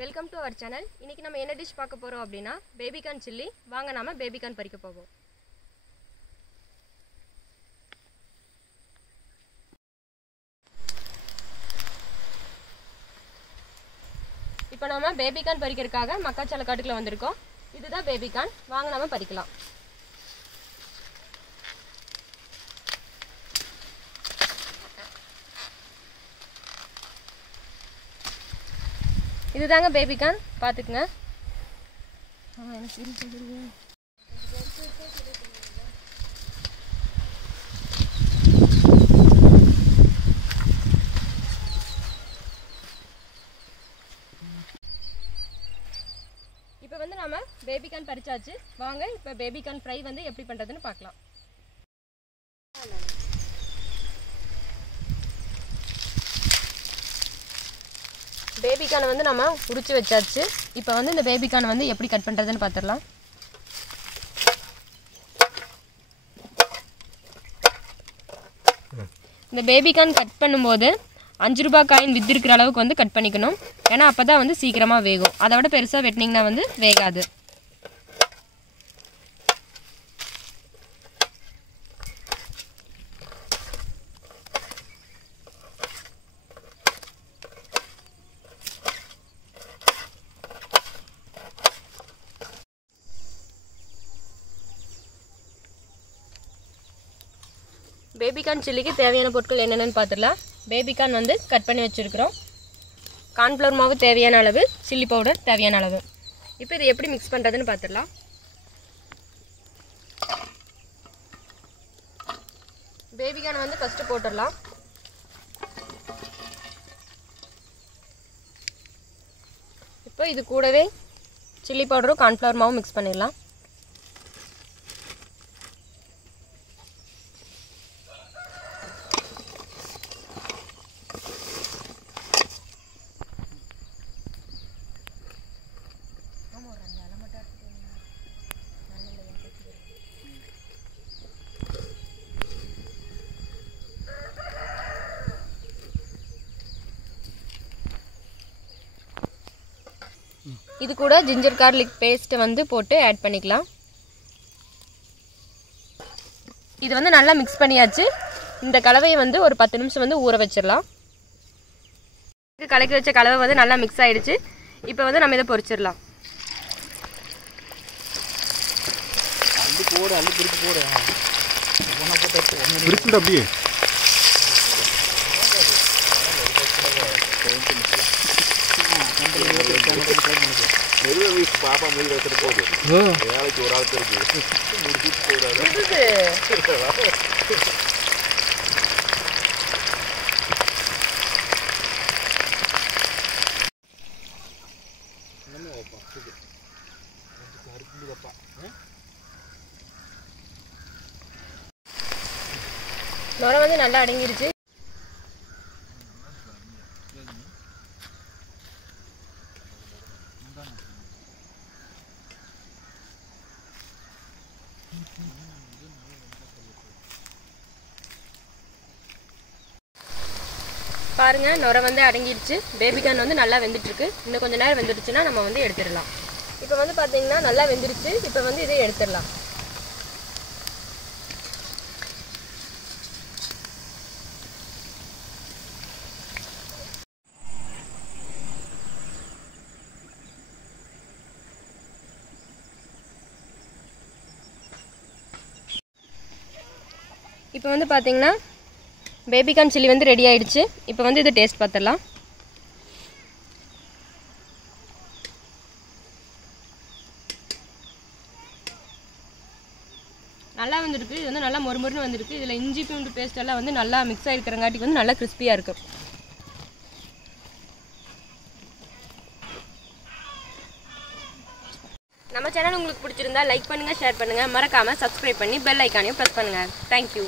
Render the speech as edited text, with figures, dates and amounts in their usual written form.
Welcome to our channel. இன்னைக்கு நம்ம என்ன டிஷ் பார்க்க போறோம் அப்படினா பேபி கார்ன் சில்லி. வாங்க நாம பேபி கார்ன் பறிக்க போவோம். இப்போ நாம பேபி கார்ன் பறிக்கிறதுக்காக மக்காச்சோள காட்டுக்குள்ள வந்திருக்கோம். இதுதான் பேபி கார்ன். வாங்க நாம பறிக்கலாம். இதுதாங்க பேபி கார்ன், பாத்துக்கங்க. இப்போ வந்து நாம பேபி கார்ன் பறிச்சாச்சு. வாங்க இப்போ பேபி கார்ன் ஃப்ரை வந்து எப்படி பண்றதுன்னு பார்க்கலாம். பேபி கார்ன் வந்து நம்ம உரிச்சு வச்சாச்சு. இப்போ வந்து இந்த பேபி கார்ன் வந்து எப்படி கட் பண்ணுறதுன்னு பார்த்துடலாம். இந்த பேபி கார்ன் கட் பண்ணும்போது 5 ரூபாய் காயின் வித்திருக்கிற அளவுக்கு வந்து கட் பண்ணிக்கணும். ஏன்னா அப்போ தான் வந்து சீக்கிரமாக வேகும். அதை விட பெருசாக வெட்டினீங்கன்னா வந்து வேகாது. பேபி கார்ன் சில்லிக்கு தேவையான பொருட்கள் என்னென்னு பார்த்துடலாம். பேபி கார்ன் வந்து கட் பண்ணி வச்சுருக்கிறோம். கார்ன்ஃப்ளவர் மாவு தேவையான அளவு, சில்லி பவுடர் தேவையான அளவு. இப்போ இதை எப்படி மிக்ஸ் பண்ணுறதுன்னு பார்த்துடலாம். பேபி கார்ன் வந்து ஃபஸ்ட்டு போட்டுடலாம். இப்போ இது கூடவே சில்லி பவுடரும் கார்ன்ஃப்ளவர் மாவும் மிக்ஸ் பண்ணிடலாம். இது கூட ஜிஞ்சர் கார்லிக் பேஸ்ட்டை வந்து போட்டு ஆட் பண்ணிக்கலாம். இது வந்து நல்லா மிக்ஸ் பண்ணியாச்சு. இந்த கலவையை வந்து ஒரு 10 நிமிஷம் வந்து ஊற வச்சிடலாம். கலக்கி வச்ச கலவை வந்து நல்லா மிக்ஸ் ஆயிடுச்சு. இப்போ வந்து நம்ம இதை பொரிச்சிடலாம். பாப்பா மீது வச்சுட்டு போகுது. வேலைக்கு ஒரு ஆளுக்கு இருக்கு. முடிச்சுட்டு போறாரு. நுரை வந்து நல்லா அடங்கிருச்சு. பாருங்க, நுரை வந்து அடங்கிடுச்சு. பேபி கார்ன் வந்து நல்லா வெந்துட்டுருக்கு. இன்னும் கொஞ்சம் நேரம் வெந்துடுச்சுன்னா நம்ம வந்து எடுத்துடலாம். இப்போ வந்து பார்த்தீங்கன்னா நல்லா வெந்துடுச்சு. இப்போ வந்து இதை எடுத்துடலாம். இப்போ வந்து பார்த்தீங்கன்னா பேபி கார்ன் சில்லி வந்து ரெடி ஆயிடுச்சு. இப்போ வந்து இதை டேஸ்ட் பார்த்துடலாம். நல்லா வந்துருக்கு. இது வந்து நல்லா மொறுமொறுன்னு வந்துருக்கு. இதில் இஞ்சி பூண்டு பேஸ்ட் எல்லாம் வந்து நல்லா மிக்ஸ் ஆகிருக்கிறங்காட்டிக்கு வந்து நல்லா கிறிஸ்பியாக இருக்கு. நம்ம சேனல் உங்களுக்கு பிடிச்சிருந்தா லைக் பண்ணுங்கள், ஷேர் பண்ணுங்கள். மறக்காமல் சப்ஸ்கிரைப் பண்ணி பெல் ஐக்கானையும் ப்ரெஸ் பண்ணுங்கள். தேங்க்யூ.